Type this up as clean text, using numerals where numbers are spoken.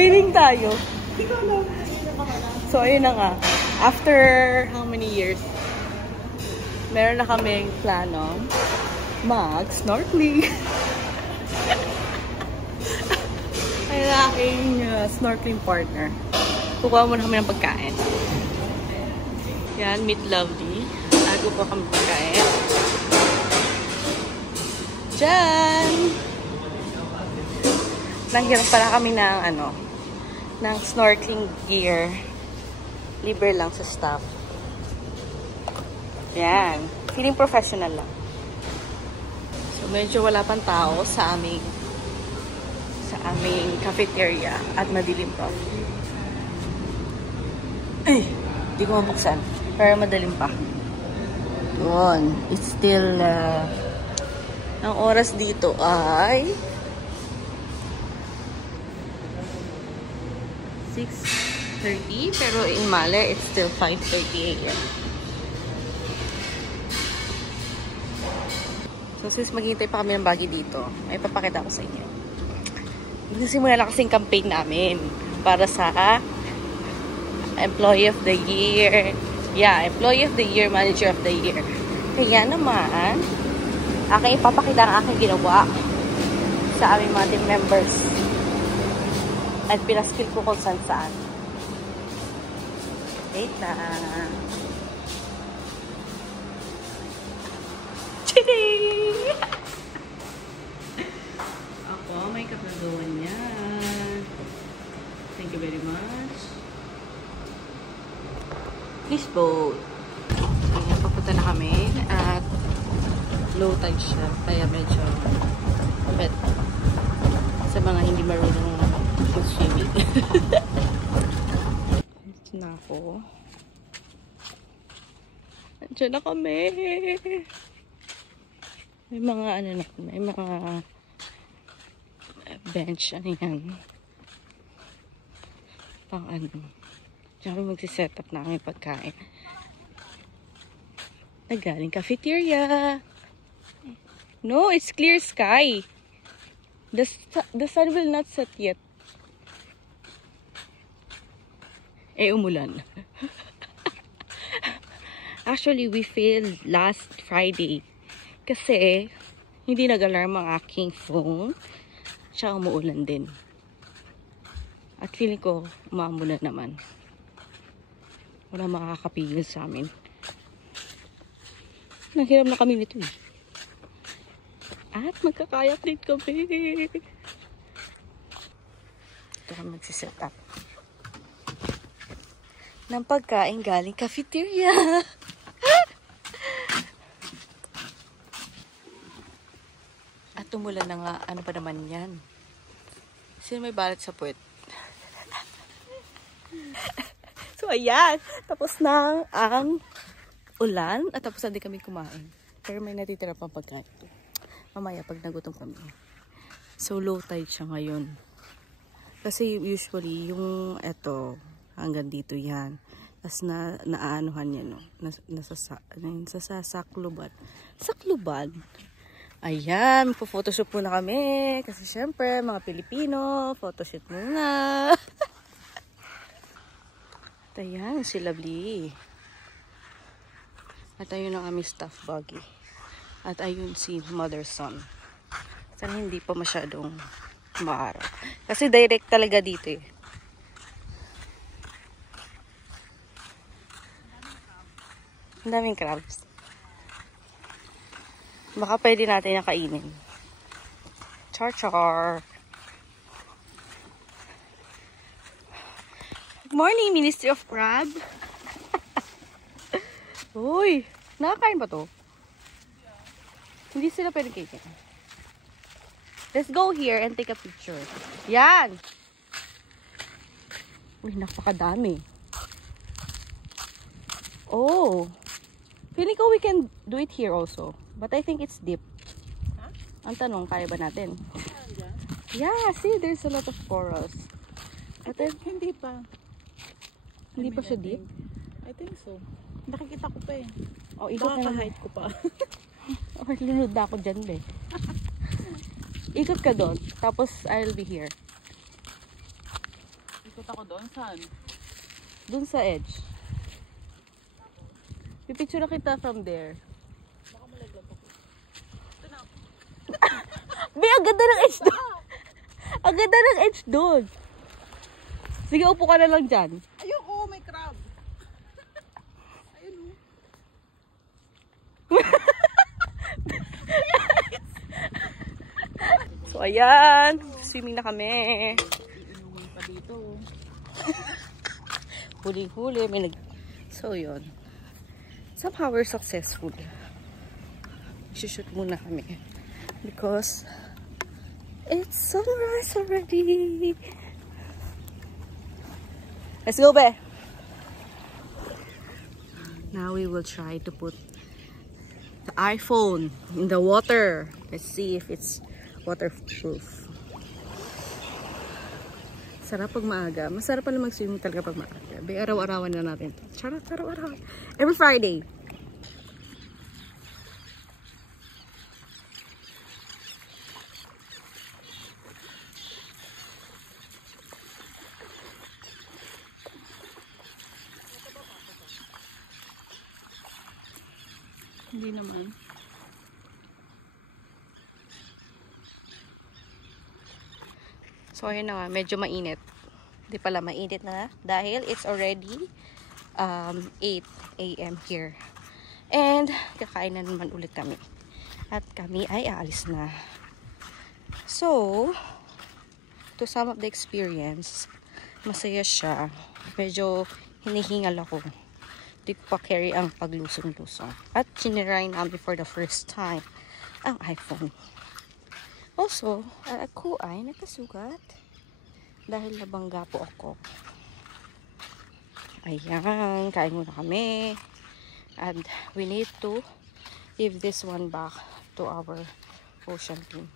Swimming tayo. So, ayun na nga. After how many years, meron na kaming plano mag-snorkeling. Ay na aking snorkeling partner. Kukuha muna kami ng pagkain. Yan, meet Lovely. Ako po kami pagkain. Diyan! Nanghiram pala kami ng ng snorkeling gear. Libre lang sa staff. Yan. Feeling professional lang. So, medyo wala pang tao sa aming cafeteria at madilim pa. Ay! Hindi ko mabuksan. Pero madalim pa. Yun. It's still ang oras dito ay 6:30, pero in Male, it's still 5:30 a.m. So, since maghihintay pa kami ng bagay dito, may papakita ko sa inyo. Nagsisimula na kasing campaign namin para sa Employee of the Year. Yeah, Employee of the Year, Manager of the Year. Kaya naman, aking ipapakita ang aking ginawa sa aming mga team members. At pinaskill ko kung saan. Wait na. Chidi! Ako, may kapagawan yan. Thank you very much. This boat. Ayan, papunta na kami. At low tide siya. Kaya medyo bet sa mga hindi marunong mag-swimming. Dito na ako. Nandiyan na kami. May mga may mga bench, yan. Pang Diyan kami magsiset up na aming pagkain. Nagaling cafeteria. No, it's clear sky. The sun will not set yet. Umulan. Actually, we failed last Friday. Kasi, hindi nag-alarm ang aking phone. Tsaka umuulan din. At feeling ko, umamulan naman. Wala makakapigil sa amin. Nanghiram na kami nito eh. At magkakayak din kami. Ito kami magsiset up ng pagkain galing cafeteria. At tumulan na nga. Ano pa naman yan? Sino may balat sa puwet? So, ayan. Tapos na ang ulan. At tapos na din kami kumain. Pero may natitira pang pagkain. Mamaya, pag nagutom kami. So, low tide siya ngayon. Kasi usually, yung hanggang dito yan. Tapos naaanuhan yan, no? Nasasakluban. Sakluban. Ayan, magpo-photoshoot muna kami. Kasi syempre, mga Pilipino, photoshoot muna. At ayan, si Lovely. At ayun ang aming staff buggy. At ayun si mother son. Sana hindi pa masyadong maaraw. Kasi direct talaga dito eh. Ang daming crabs. Baka pwede natin nakainin. Char-char. Good morning, Ministry of Crab. Uy, nakakain ba to? Hindi sila pwede kainin. Let's go here and take a picture. Yan! Uy, napakadami. Oh. Feeling ko we can do it here also. But I think it's deep. Huh? Ang tanong, kaya ba natin? Yeah, see, there's a lot of corals. But hindi pa. Hindi pa siya deep? I think so. Nakikita ko pa eh. Oh, ikot na kahit ko pa. Oh, lunod na ako dyan, be. Ikot ka doon. Tapos, I'll be here. ako doon. Saan? Dun sa edge. Pipicture na kita from there. Baka malaglag ako. Ito na. Be, ang ganda ng edge doon. Ang ganda ng edge doon. Sige, upo ka na lang dyan. Ayoko, may crab. Ayun o. So, ayan. Swimming na kami. Iinumin pa dito. Huli-huli. So, yun. Somehow, we're successful. Shoot muna kami. Because it's sunrise already. Let's go, be. Now we will try to put the iPhone in the water. Let's see if it's waterproof. Sarap pag maaga. Masarap pala mag-swimming talaga pag maaga. Be, araw-arawan na natin to. Charot, araw-araw. Every Friday. Hindi naman. So, ayun na nga. Medyo mainit. Hindi pala mainit na dahil it's already 8 AM here. And kakain na naman ulit kami. At kami ay aalis na. So, to sum up the experience, masaya siya. Medyo hinihingal ako. Di ko pa carry ang paglusong-lusong. At chiniray namin for the first time ang iPhone. Also, ako ay nagkasugat dahil nabangga po ako. Ayan, kain muna kami. And we need to give this one back to our ocean team.